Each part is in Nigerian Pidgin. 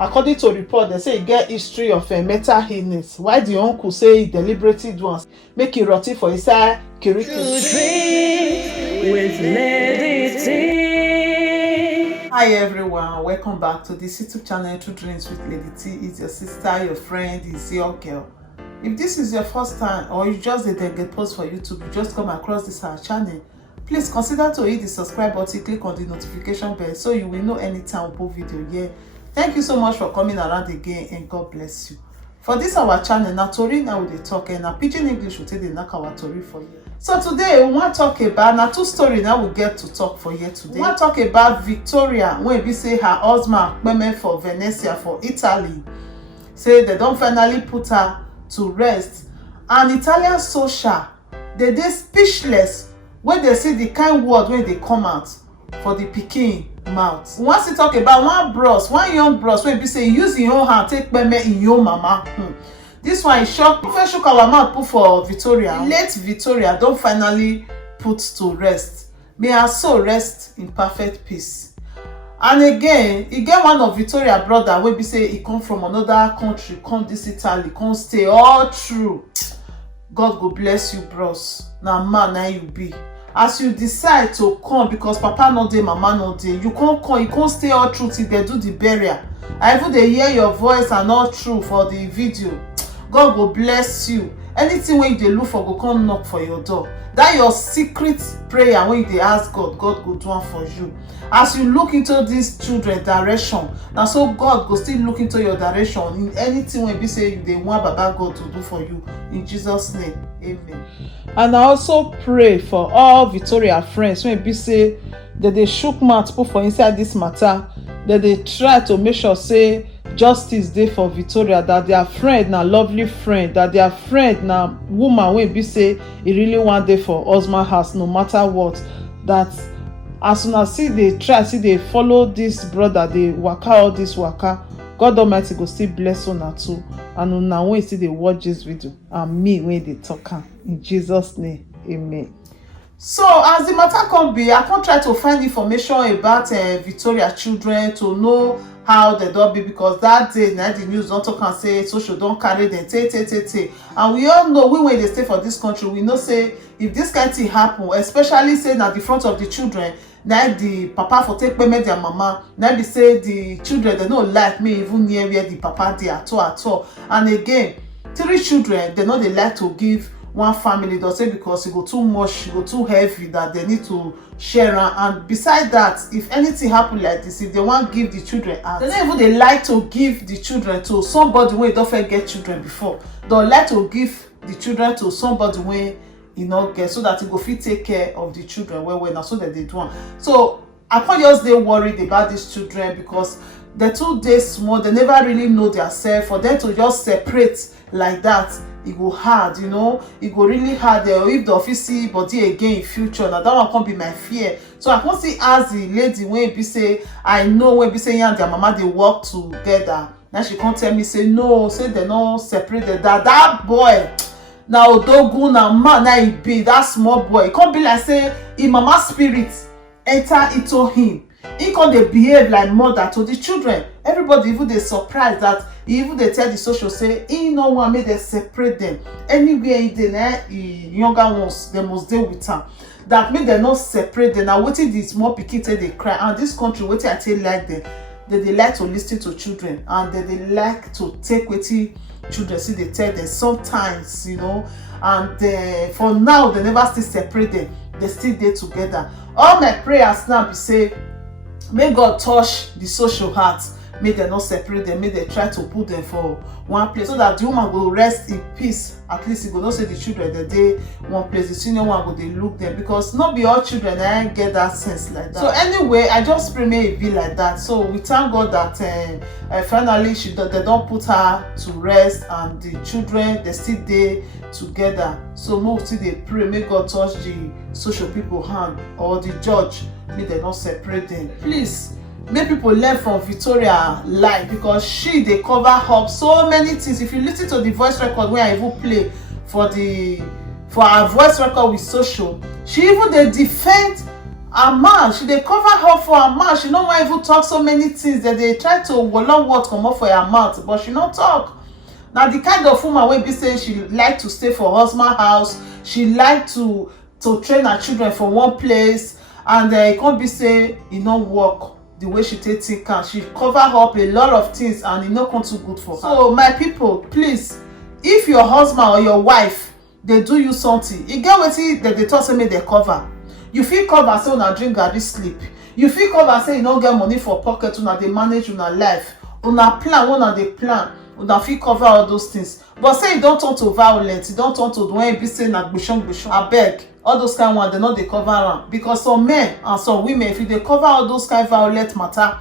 according to report dem say e get history of mental illness, while the uncle say e deliberately do am make e rot ten for inside kirikiri. Hi everyone, welcome back to this YouTube channel, True Dreams with Lady T. It's your sister, your friend, is your girl. If this is your first time or you just did get post for YouTube, you just come across this our channel, please consider to hit the subscribe button, click on the notification bell so you will know anytime we put video here. Thank you so much for coming around again and God bless you. For this our channel, now tori now we dey talk and now pidgin English will take the knack our tori for you. So today we want to talk about now two story now we get to talk for here today. We want to talk about Victoria when we say her husband Clement for Venezia for Italy. Say they don't finally put her to rest. And Italian social they speechless when they see the kind word when they come out for the pikin mouth. We want to talk about one young bros when we say use your own hand take Clement in your mama. This one is shock. First shook our mouth put for Victoria. Late Victoria don't finally put to rest. May her soul rest in perfect peace. And again, he get one of Victoria brother wey be say he come from another country, come this Italy, come stay all through. God go bless you, bros. Now man, now you be. As you decide to come because papa no dey, mama no dey, you can't come, you can't stay all through till they do the burial. I even they hear your voice and all through for the video. God will bless you. Anything when you look for go come knock for your door. That your secret prayer when you ask God, God go do it for you. As you look into these children direction, now so God go still look into your direction in anything when you say they want Baba God to do for you. In Jesus' name, amen. And I also pray for all Victoria friends when you say that they shook mouth put for inside this matter, that they try to make sure say justice dey for Victoria, that their friend na lovely friend, that their friend na woman wey be say e really wan dey for husband house no matter what. That as soon as see dey try see dey follow this brother dey waka all this waka, God Almighty go still bless una too, and una wey still dey watch this video and me wey dey talk am in Jesus name, amen. So as the matter come be, I come try to find information about Victoria children to know how they don be, because that day na the news don talk and say social don carry them tay. And we all know we when they stay for this country, we know say if this kind thing happen, especially say na the front of the children, na the papa for take payment their mama, na be say the children they no like me even near where the papa dey at all. And again, 3 children they no dey like to give one family, does say because it go too much, it go too heavy that they need to share. And beside that, if anything happen like this, if they want give the children out, they don't even they like to give the children to somebody when don't get children before. They like to give the children to somebody when you know get, so that it go fit take care of the children well, so that they do one. So I can't just they worried about these children because the 2 days small, they never really know themselves. For them to just separate like that, it go hard, you know, it go really hard. If the office see body again in future, now that one can't be my fear. So I can't see as the lady when be say I know when be saying and their mama they work together. Now she can't tell me say no, say they not separated. That boy now odogun na man na he be that small boy. It can't be like say in mama spirit enter into him. He can't they behave like mother to the children. Everybody even they surprised that even they tell the social say he no one make them separate them. Anywhere he dey, younger ones they must deal with them. That make them not separate them. Now waiting this small pikin till they cry. And this country waiting I tell like them, they like to listen to children and they like to take wetin children see they tell them sometimes, you know. And for now they never still separate them. They still dey together. All my prayers now be say, may God touch the social heart, may they not separate them, may they try to put them for one place so that the woman will rest in peace. At least you go not say the children that they one place, the senior one go they look them, because not be all children I get that sense like that. So anyway, I just pray may it be like that. So we thank God that finally they don't put her to rest, and the children they still there together. So mostly they pray may God touch the social people hand or the judge, may they not separate them. Please make people learn from Victoria life, because she they cover up so many things. If you listen to the voice record where I even play for our voice record with social, she even they defend her man, she dey cover her for her man. She no wan even talk so many things that they try to wolo word comot for her mouth, but she no talk. Na the kind of woman wey be say she like to stay for husband house, she like to train her children for one place, and e come be say e no work the way she take think am. She cover up a lot of things and e no come too good for her. So my people, please, if your husband or your wife dey do you something, e get wetin dem dey talk say make dem cover. You fit cover say una drink garri sleep, you fit cover say you no get money for pocket, una dey manage una life, una plan when una dey plan, una fit cover all those things. But say e don turn to violence, e don turn to when e be say na gbishon abeg, all those kind one dem no dey cover am, because some men and some women, if you dey cover all those kind violent matter,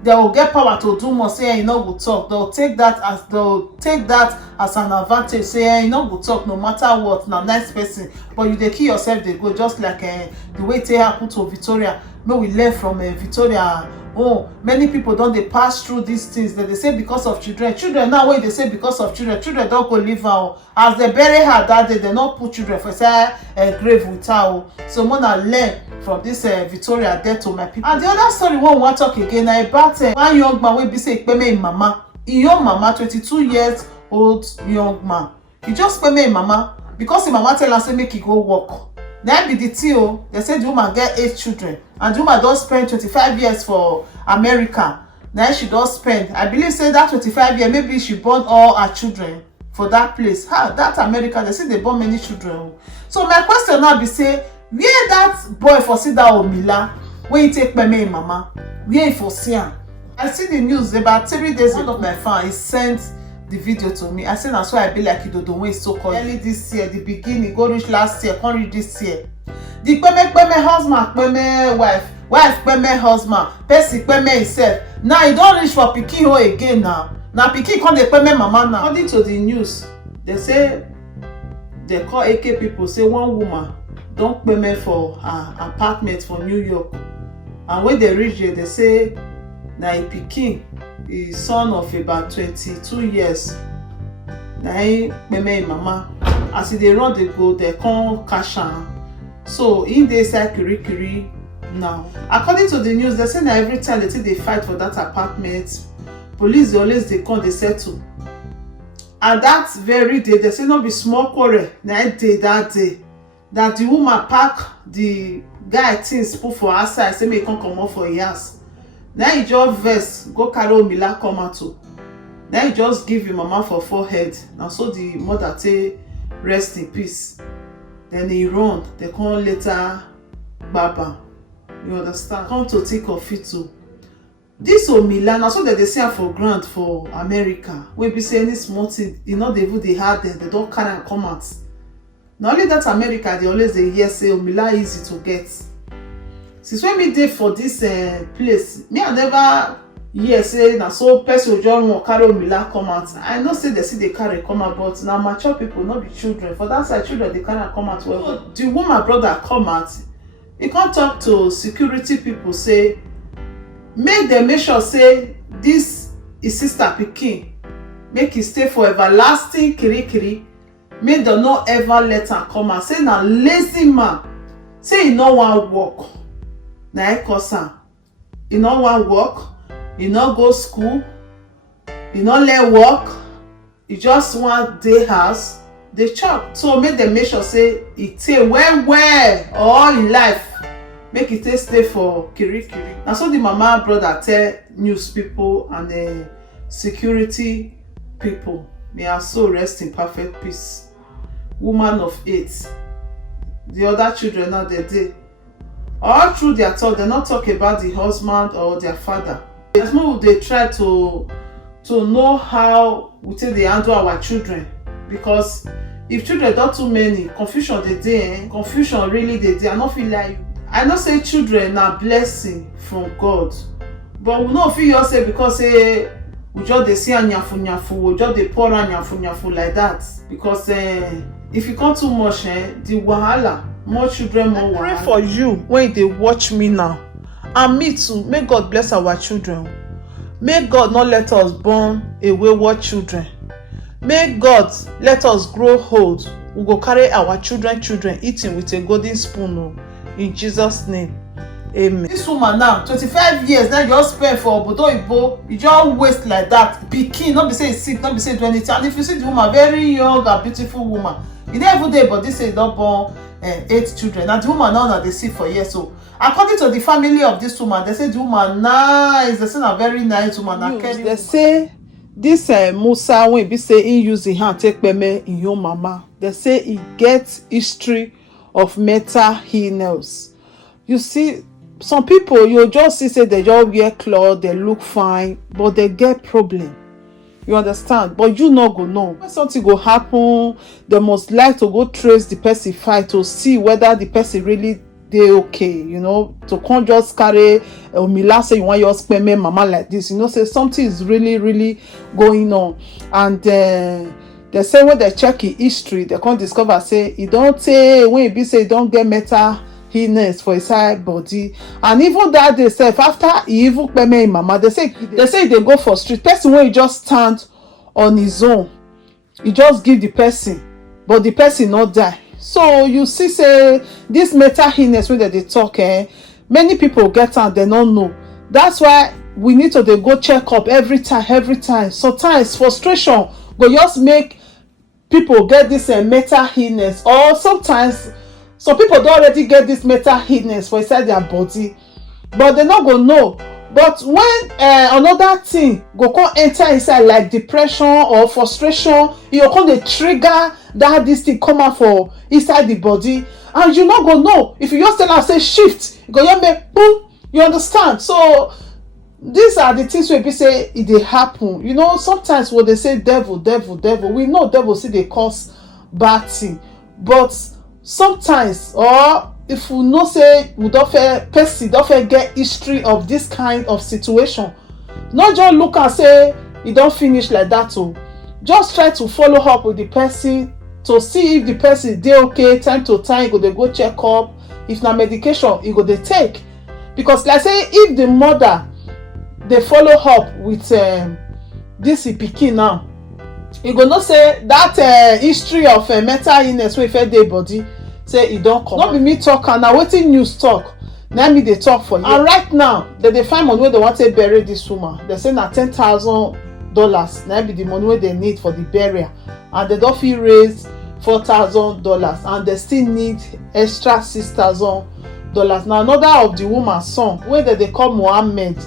they will get power to do more. Say you no go talk, they'll take that as an advantage. Say you no go talk no matter what, na nice person, but you dey kill yourself dey go. Just like the way it happen to Victoria. Make we learn from Victoria. Oh, many people don dey pass through these things that they say because of children now wey they say because of children don go leave her. As they bury her that day, they no put children for say grave with her. So una learn from this Victoria death to my people. And the other story wey we wan talk again na about one young man wey be say kpeme im mama. Im young mama, 22 years old young man, he just kpeme im mama because im mama tell am say make he go work. Na be the thing. They say the woman get 8 children, and the woman don spend 25 years for America. Now she don spend, I believe say that 25 years, maybe she born all her children for that place. That America, they say they born many children. So my question now be say, where that boy for see that Omila when he take kpeme im mama, where he for see am? I see the news about 3 days ago. One of my fan, he sent the video to me. I said that's why I be like Idodo when it's so called early this year, the beginning, go reach last year, can't reach this year. The kpeme husband, kpeme wife kpeme husband, person kpeme himself. Now he don't reach for pikin ho again now. Now pikin come dey kpeme mama now. According to the news, they say they call AK people say one woman don't kpeme for her apartment for New York, and when they reach there, they say na a pikin, the son of about 22 years, na him kpeme im mama. As they run dey go, they come catch am. So in dey inside kirikiri now. According to the news, they say na every time they think they fight for that apartment, police dey always dey come dey settle. And that very day, they say no be small quarrel na dey that day, that the woman pack the guy things put for outside, say make he come comot for him house. Now he just vex go carry Omila come out. Now he just give him mama for forehead. Now so the mother say rest in peace. Then he run. They come later Baba. You understand? Come to think of it too. This Omila, now so that they say her for grant for America. When be say any small thing, you know they had them, they don't carry and come out. Not only that America, they always they hear say Omila easy to get. Since when me dey for this place, me I never hear say na so person just wan carry Omila come out. I know say they see they carry come out, but na mature people, not be children. For that side, children they carry come out well. So the woman brother come out, he can't talk to security people say make them make sure say this is sister pikin, make he stay for everlasting kirikiri. Make them not ever let her come out. Say na lazy man, say he no wan work. Na e cause am. He no wan work, he no go school, he no learn work, he just wan dey house dey chop. So make dem make sure say he stay well all him life, make he take stay for kirikiri. Na so the mama brother tell news people and the security people, may her soul rest in perfect peace. Woman of 8, the other children now they dey. All through their talk, they not talk about the husband or their father. As much they try to know how we take they handle our children, because if children don't too many, confusion they dey. Confusion really they dey. I not feel like I not say children are blessing from God, but we not feel say because we just they see a nyafu, we just they pour a nyafu like that. Because if you come too much, the wahala. More children, more wahala. I pray for you when they watch me now, and me too. May God bless our children. May God not let us born a wayward children. May God let us grow old. We go carry our children eating with a golden spoon. In Jesus' name. Amen. This woman now 25 years now just spend for obodo oyibo, e just waste like that. Pikin no be say e sick, no be say e do anything. And if you see the woman, very young and beautiful woman, e dey even dey body say e don born 8 children. And the woman now na dey sick for years. So according to the family of this woman, they say the woman nice, they say na very nice woman. They say this Musa, when be say he use his hand take peme in your mama, they say he get history of mental illness. You see, some people you just see say they just wear clothes, they look fine, but they get problem. You understand? But you no go know. When something go happen, they must like to go trace the person fight to see whether the person really dey okay. You know, to come just carry Mila say you want your spend mama like this. You know, say something is really going on. And they say when they check his history, they come discover say he don't say when he be say he don't get mental illness for his side body. And even that they say after he even peme him mama, they say they go for street person when he just stand on his own, he just give the person, but the person not die. So you see say this mental illness when they talk, many people get and they don't know. That's why we need to go check up every time. Sometimes frustration go just make people get this mental illness, or sometimes some people don't already get this mental illness for inside their body, but they not go know. But when another thing go come enter inside like depression or frustration, you go come dey trigger that this thing come out for inside the body, and you not go know. If you just tell am say shift, you go just make boom. You understand? So these are the things wey be say e dey happen. You know, sometimes when they say devil, we know devil see dey cause bad thing, but sometimes, or if we know say we don't get history of this kind of situation, not just look and say e don finish like that. So just try to follow up with the person to see if the person dey okay. Time to time you go dey go check up. If na medication you go dey take, because like say if the mother dey follow up with this pikin now, you go know say that history of mental illness wey fit dey body, say e don come. No be me talk, and na wetin news talk na me dey talk for you. And right now they find money wey they want to bury this woman. They say na $10,000 na be the money wey they need for the burial, and they don fit raise $4,000, and they still need extra $6,000. Now another of the woman's son wey they call Mohammed,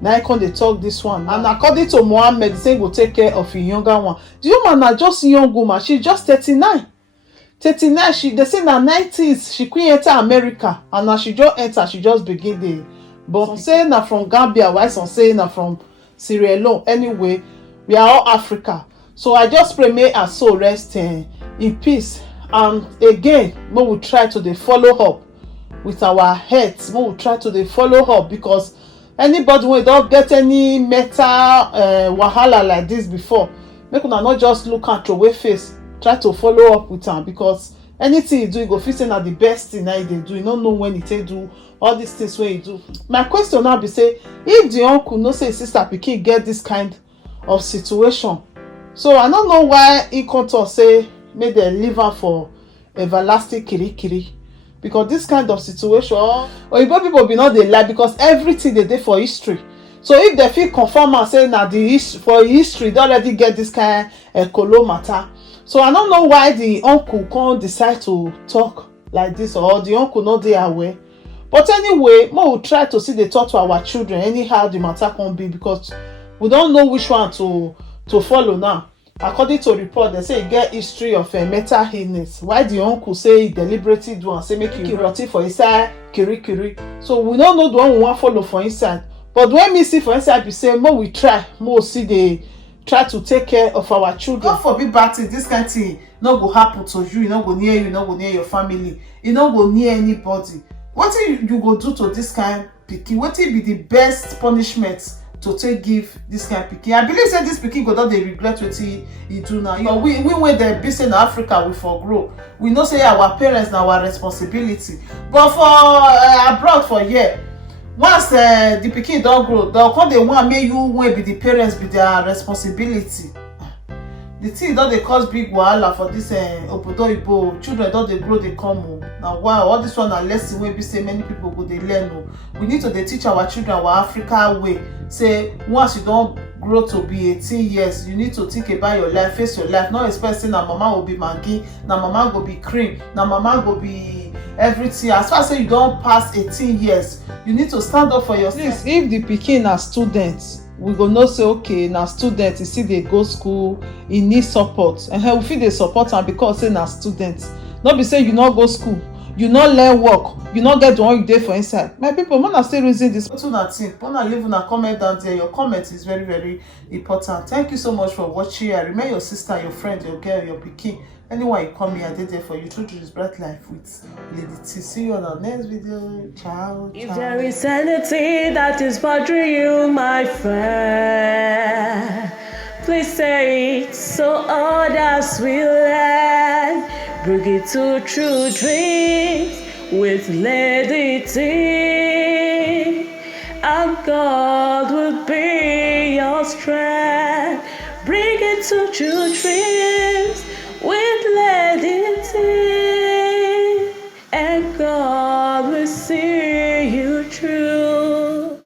na I come dey talk this one, and according to Mohammed, say go take care of him younger one. The woman na just young woman, she just 39. They say na 90s she quit enter America, and now she just enter, she just begin the but some say na from Gambia, while some say na from Sierra Leone. Anyway, we are all Africa. So I just pray may our soul rest in peace. And again, we will try to dey follow up with our heads. We will try to dey follow up, because anybody wey don't get any mental wahala like this before, make una not just look and throw away face. Try to follow up with am, because anything you do, you go feel say na the best thing na they do. You don't know when you take do all these things when you do. My question now be say, if the uncle know say sister pikin get this kind of situation, so I don't know why he come to say make dem leave am for everlasting kirikiri, because this kind of situation, oyibo people be not dey lie, because everything they dey for history. So if they feel confirm and say na the for history they already get this kind kolo matter. So I don't know why the uncle can't decide to talk like this, or the uncle not dey aware. But anyway, we will try to see the talk to our children anyhow the matter can be, because we don't know which one to follow now. According to report, they say he get history of mental illness. Why the uncle say he deliberately do and say make you rotty for inside kiri. So we don't know the one we want follow for inside. But when me see for inside, we say more we try, more see the try to take care of our children. God forbid bad thing, this kind of thing no go happen to you, no go near you, no go near your family, you no go near anybody. What you go do to this kind pikin? What will be the best punishment to take give this kind pikin? I believe say this pikin go don dey regret what he do now. You know, we when they be in Africa, we for grow. We know say our parents na our responsibility, but for abroad for here, once the pikin don grow, they'll come dey want make you wey be the parents be their responsibility. The thing don dey cause big wahala for this obodo oyibo. Children don dey grow, dey come o. Now wow, all this one na lesson wey be say many people go dey learn o. We need to dey teach our children our Africa way. Say once you don grow to be 18 years, you need to think about your life, face your life. Not expect say na mama go be Maggi, na mama go be cream, na mama go be everything. As far as say you don pass 18 years, you need to stand up for yourself. If the pikin na student, we go know say okay, na student, e still dey go school, e need support, and we fit dey support am because say na student. No be say you no go school, you no learn work, you no get the one you dey for inside. My people, una still reason this. Wetin una think? Una leave una comment down there. Your comment is very, very important. Thank you so much for watching. I remain your sister, your friend, your girl, your pikin. Anyone you come here, I did there for you. True to this bright life with Lady T. See you on our next video. Ciao. If there is anything that is bothering you, my friend, please say it so others will learn. Bring it to True Dreams with Lady T, and God will be your strength. Bring it to True Dreams with Lady